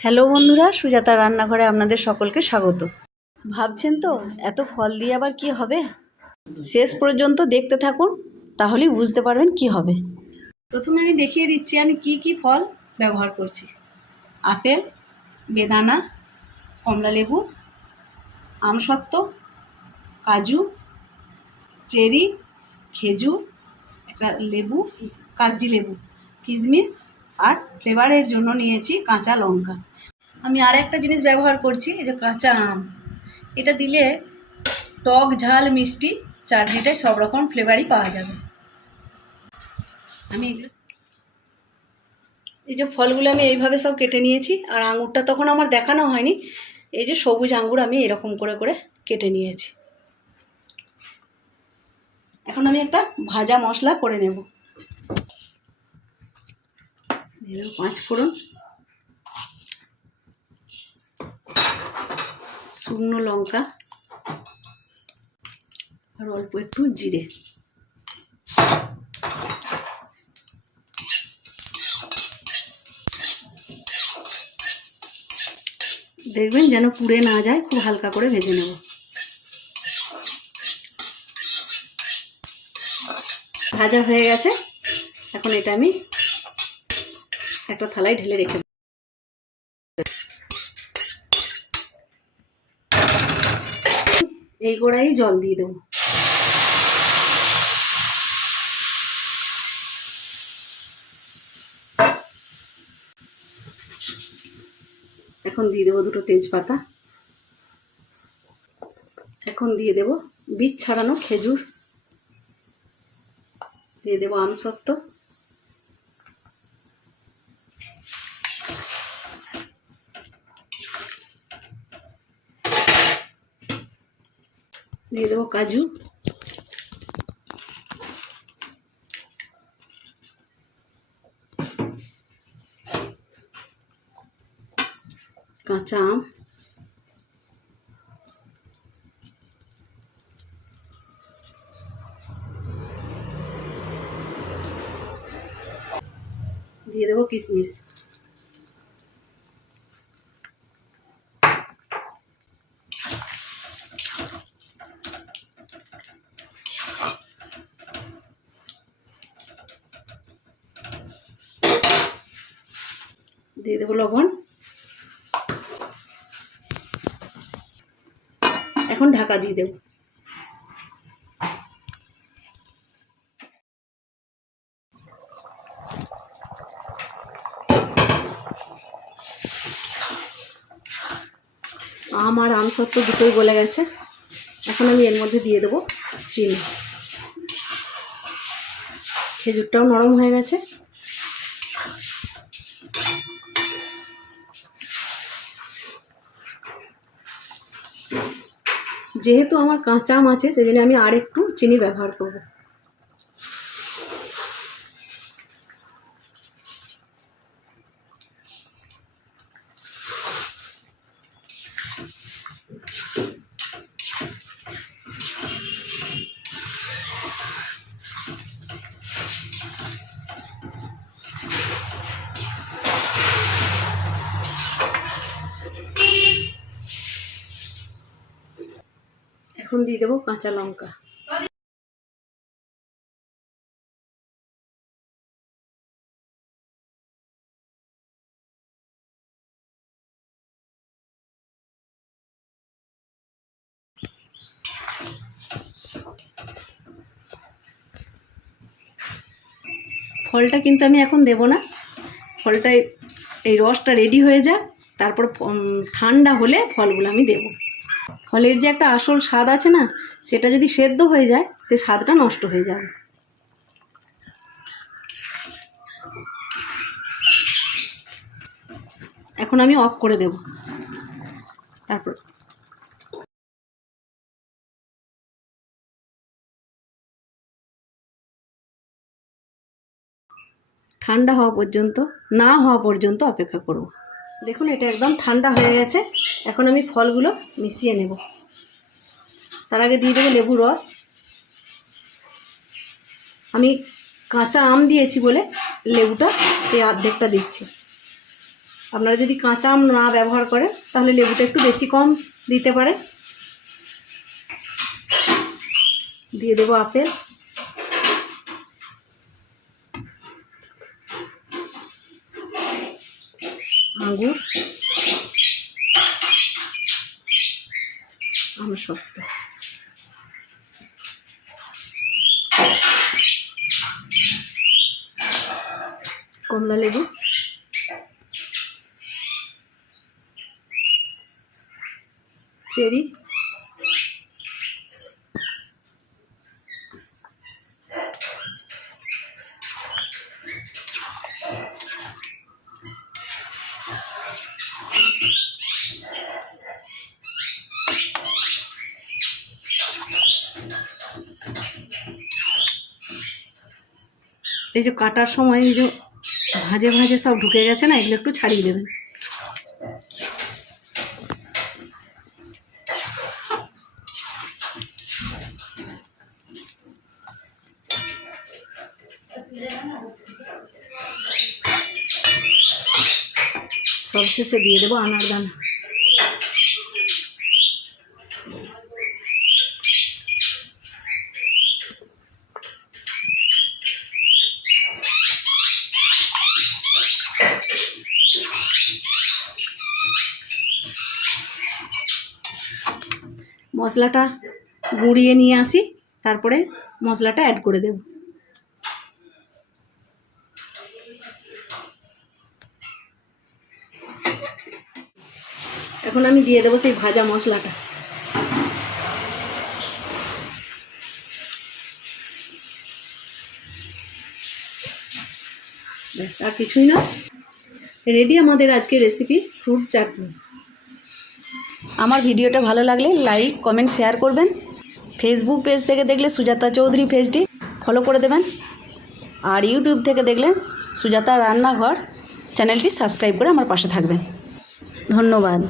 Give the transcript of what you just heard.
Hello বন্ধুরা, সুজাতা রান্নাঘরে আপনাদের সকলকে স্বাগত। ভাবছেন তো এত ফল দিয়ে আবার কি হবে? শেষ পর্যন্ত দেখতে থাকুন, তাহলেই বুঝতে পারবেন কি হবে। প্রথমে আমি দেখিয়ে দিচ্ছি আমি কি কি ফল ব্যবহার করছি। আপেল, বেদানা, কমলালেবু, আমসত্ত্ব, কাজু, চেরি, খেজুর, একটা লেবু, কাগজি লেবু, কিশমিশ আর ফ্লেভারের জন্য নিয়েছি কাঁচা লঙ্কা। আমি আর একটা জিনিস ব্যবহার করছি, এই যে কাঁচা আম। এটা দিলে টক, ঝাল, মিষ্টি চাটনিটায় সব রকম ফ্লেভারই পাওয়া যাবে। আমি এগুলো এই যে ফলগুলো আমি এইভাবে সব কেটে নিয়েছি, আর আঙুরটা তখন আমার দেখানো হয়নি। এই যে সবুজ আঙুর আমি এরকম করে করে কেটে নিয়েছি। এখন আমি একটা ভাজা মশলা করে নেব। দিয়ে দেবো 5 ফোড়ন, শুকনো লঙ্কা আর অল্প একটু জিরে। দেখবেন যেন পুড়ে না যায়, খুব হালকা করে ভেজে নেব। ভাজা হয়ে গেছে, এখন এটা আমি একটা থালায় ঢেলে রেখে দেব। এই গোড়ায় জল দিয়ে দেবো। এখন দিয়ে দেবো 2টো তেজপাতা। এখন দিয়ে দেবো বীজ ছাড়ানো খেজুর, দিয়ে দেবো আমসত্ত্ব, দিয়ে দেবো কাজু, কাঁচা আম, দিয়ে দেবো কিশমিশ। দিয়ে দেবো লবণ। এখন ঢাকা দিয়ে দেবো। আম আর আমসত্ত্ব দুটোই গলে গেছে। এখন আমি এর মধ্যে দিয়ে দেবো চিনি। খেজুরটাও নরম হয়ে গেছে। যেহেতু আমার কাঁচা আম আছে, সেজন্য আমি আর একটু চিনি ব্যবহার করব। এখন দিয়ে দেবো কাঁচা লঙ্কা। ফলটা কিন্তু আমি এখন দেব না, ফলটা এই রসটা রেডি হয়ে যাক, তারপর ঠান্ডা হলে ফলগুলো আমি দেব। ফলের যে একটা আসল স্বাদ আছে না, সেটা যদি সেদ্ধ হয়ে যায়, সেই স্বাদটা নষ্ট হয়ে যাবে। এখন আমি অফ করে দেব। তারপর ঠান্ডা হওয়া পর্যন্ত, না হওয়া পর্যন্ত অপেক্ষা করব। দেখুন এটা একদম ঠান্ডা হয়ে গেছে। এখন আমি ফলগুলো মিশিয়ে নেব। তার আগে দিয়ে দেবো লেবু রস। আমি কাঁচা আম দিয়েছি বলে লেবুটা এই অর্ধেকটা দিচ্ছি। আপনারা যদি কাঁচা আম না ব্যবহার করেন তাহলে লেবুটা একটু বেশি কম দিতে পারে। দিয়ে দেবো আপেল, আঙ্গুর, আমসত্ত্ব, কমলা লেবু, চেরি, এই যে কাটার সময় এই যে ভাজে ভাজে সব ঢুকে গেছে না, এগুলো একটু ছাড়িয়ে দেবেন। সবশেষে দিয়ে দেবো আনার দানা। মশলাটা গুঁড়িয়ে নিয়ে আসি, তারপরে মশলাটা অ্যাড করে দেব। এখন আমি দিয়ে দেবো সেই ভাজা মশলাটা। ব্যাস, আর কিছুই না, রেডি আমাদের আজকের রেসিপি ফ্রুট চাটনি। আমার ভিডিওটা ভালো লাগলে লাইক, কমেন্ট, শেয়ার করবেন। ফেসবুক পেজ থেকে দেখলে সুজাতা চৌধুরী পেজটি ফলো করে দেবেন, আর ইউটিউব থেকে দেখলে সুজাতা রান্নাঘর চ্যানেলটি সাবস্ক্রাইব করে আমার পাশে থাকবেন। ধন্যবাদ।